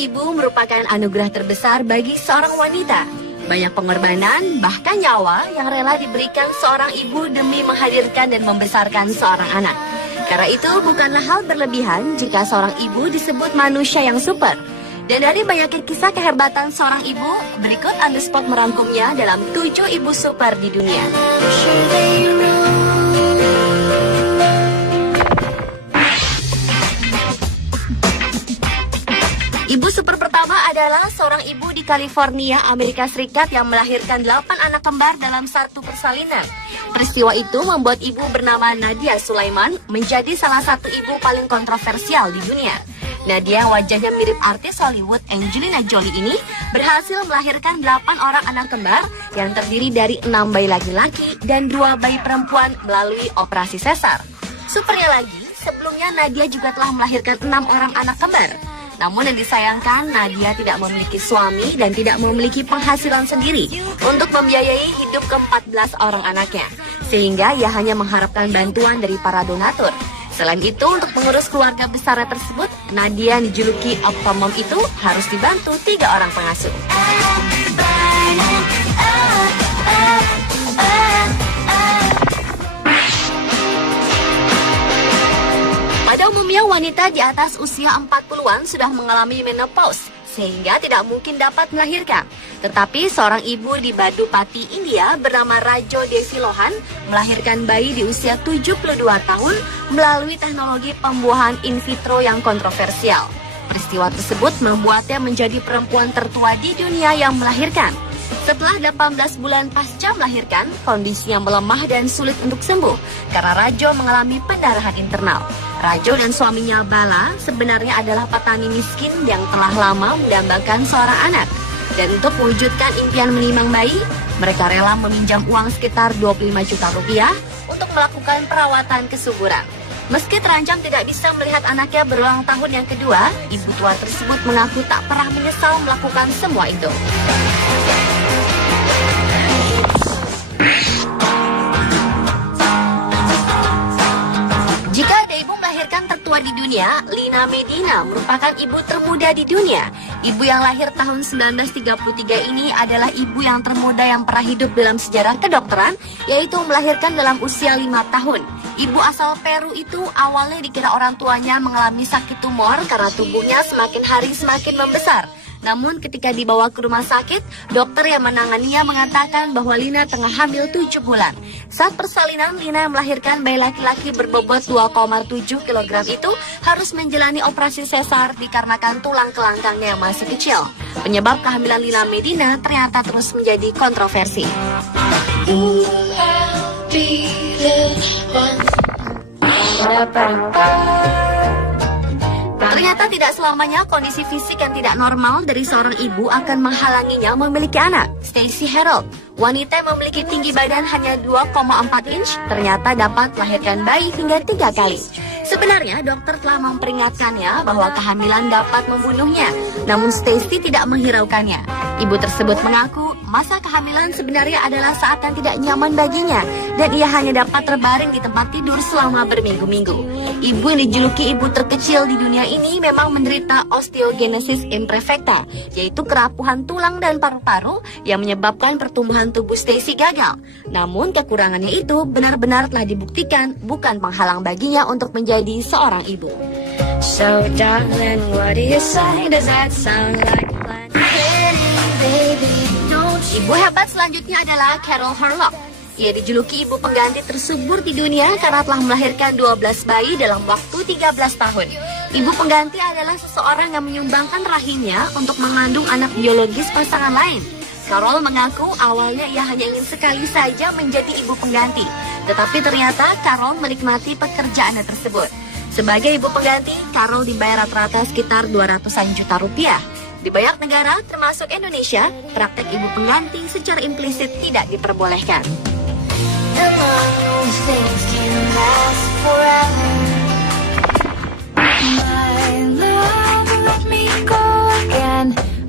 ibu merupakan anugerah terbesar bagi seorang wanita. Banyak pengorbanan, bahkan nyawa yang rela diberikan seorang ibu demi menghadirkan dan membesarkan seorang anak. Karena itu bukanlah hal berlebihan jika seorang ibu disebut manusia yang super. Dan dari banyaknya kisah kehebatan seorang ibu, berikut On The Spot merangkumnya dalam 7 ibu super di dunia. Ibu super pertama adalah seorang ibu di California, Amerika Serikat yang melahirkan 8 anak kembar dalam satu persalinan. Peristiwa itu membuat ibu bernama Nadia Sulaiman menjadi salah satu ibu paling kontroversial di dunia. Nadia, wajahnya mirip artis Hollywood Angelina Jolie ini, berhasil melahirkan 8 orang anak kembar yang terdiri dari 6 bayi laki-laki dan 2 bayi perempuan melalui operasi sesar. Supernya lagi, sebelumnya Nadia juga telah melahirkan 6 orang anak kembar. Namun yang disayangkan, Nadia tidak memiliki suami dan tidak memiliki penghasilan sendiri untuk membiayai hidup ke-14 orang anaknya. Sehingga ia hanya mengharapkan bantuan dari para donatur. Selain itu, untuk mengurus keluarga besarnya tersebut, Nadia yang dijuluki Octomom itu harus dibantu 3 orang pengasuh. Pada umumnya wanita di atas usia 40-an sudah mengalami menopause, sehingga tidak mungkin dapat melahirkan. Tetapi seorang ibu di Badupati, India bernama Rajo Devi Lohan melahirkan bayi di usia 72 tahun melalui teknologi pembuahan in vitro yang kontroversial. Peristiwa tersebut membuatnya menjadi perempuan tertua di dunia yang melahirkan. Setelah 18 bulan pasca melahirkan, kondisinya melemah dan sulit untuk sembuh karena Rajo mengalami pendarahan internal. Rajo dan suaminya Bala sebenarnya adalah petani miskin yang telah lama mendambakan seorang anak. Dan untuk mewujudkan impian menimang bayi, mereka rela meminjam uang sekitar 25 juta rupiah untuk melakukan perawatan kesuburan. Meski terancam tidak bisa melihat anaknya berulang tahun yang kedua, ibu tua tersebut mengaku tak pernah menyesal melakukan semua itu. Jika ada ibu melahirkan tertua di dunia, Lina Medina merupakan ibu termuda di dunia. Ibu yang lahir tahun 1933 ini adalah ibu yang termuda yang pernah hidup dalam sejarah kedokteran, yaitu melahirkan dalam usia 5 tahun. Ibu asal Peru itu awalnya dikira orang tuanya mengalami sakit tumor karena tubuhnya semakin hari semakin membesar. Namun ketika dibawa ke rumah sakit, dokter yang menanganinya mengatakan bahwa Lina tengah hamil 7 bulan. Saat persalinan, Lina melahirkan bayi laki-laki berbobot 2,7 kg itu harus menjalani operasi sesar dikarenakan tulang kelangkangnya yang masih kecil. Penyebab kehamilan Lina Medina ternyata terus menjadi kontroversi. Ternyata tidak selamanya kondisi fisik yang tidak normal dari seorang ibu akan menghalanginya memiliki anak. Stacey Harold, wanita yang memiliki tinggi badan hanya 2,4 inch, ternyata dapat melahirkan bayi hingga 3 kali. Sebenarnya dokter telah memperingatkannya bahwa kehamilan dapat membunuhnya, namun Stacey tidak menghiraukannya. Ibu tersebut mengaku masa kehamilan sebenarnya adalah saat yang tidak nyaman baginya dan ia hanya dapat terbaring di tempat tidur selama berminggu-minggu. Ibu yang dijuluki ibu terkecil di dunia ini memang menderita osteogenesis imperfecta, yaitu kerapuhan tulang dan paru-paru yang menyebabkan pertumbuhan tubuh Stacey gagal. Namun kekurangannya itu benar-benar telah dibuktikan bukan penghalang baginya untuk menjadi seorang ibu. So darling, what do you say? Does that sound like a plan? Ibu hebat selanjutnya adalah Carol Hurlock. Ia dijuluki ibu pengganti tersubur di dunia karena telah melahirkan 12 bayi dalam waktu 13 tahun. Ibu pengganti adalah seseorang yang menyumbangkan rahimnya untuk mengandung anak biologis pasangan lain. Carol mengaku awalnya ia hanya ingin sekali saja menjadi ibu pengganti. Tetapi ternyata Carol menikmati pekerjaannya tersebut. Sebagai ibu pengganti, Carol dibayar rata-rata sekitar 200-an juta rupiah. Di banyak negara, termasuk Indonesia, praktek ibu pengganti secara implisit tidak diperbolehkan.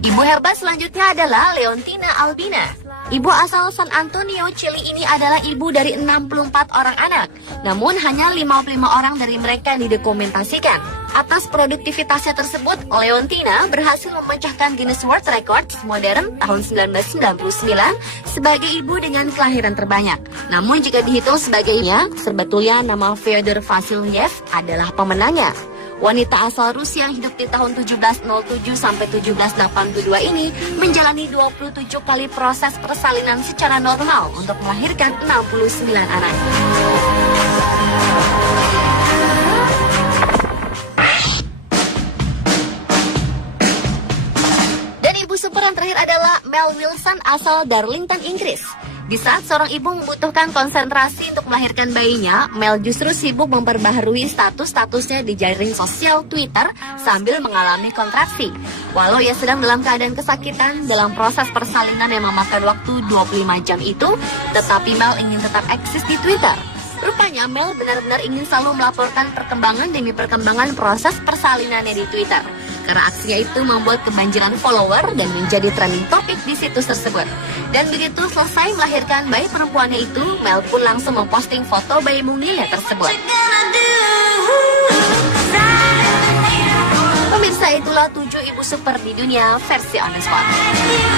Ibu hebat selanjutnya adalah Leontina Albina. Ibu asal San Antonio, Chili ini adalah ibu dari 64 orang anak. Namun hanya 55 orang dari mereka yang didokumentasikan. Atas produktivitasnya tersebut, Leontina berhasil memecahkan Guinness World Records modern tahun 1999 sebagai ibu dengan kelahiran terbanyak. Namun jika dihitung sebagainya, sebetulnya nama Fyodor Vasilyev adalah pemenangnya. Wanita asal Rusia yang hidup di tahun 1707 sampai 1782 ini menjalani 27 kali proses persalinan secara normal untuk melahirkan 69 anak. Ibu super yang terakhir adalah Mel Wilson asal Darlington, Inggris. Di saat seorang ibu membutuhkan konsentrasi untuk melahirkan bayinya, Mel justru sibuk memperbaharui statusnya di jaring sosial Twitter sambil mengalami kontraksi. Walau ia sedang dalam keadaan kesakitan dalam proses persalinan yang memakan waktu 25 jam itu, tetapi Mel ingin tetap eksis di Twitter. Rupanya Mel benar-benar ingin selalu melaporkan perkembangan demi perkembangan proses persalinannya di Twitter. Karena aksinya itu membuat kebanjiran follower dan menjadi trending topik di situs tersebut. Dan begitu selesai melahirkan bayi perempuannya itu, Mel pun langsung memposting foto bayi mungilnya tersebut. Pemirsa, itulah 7 ibu super di dunia versi on the spot.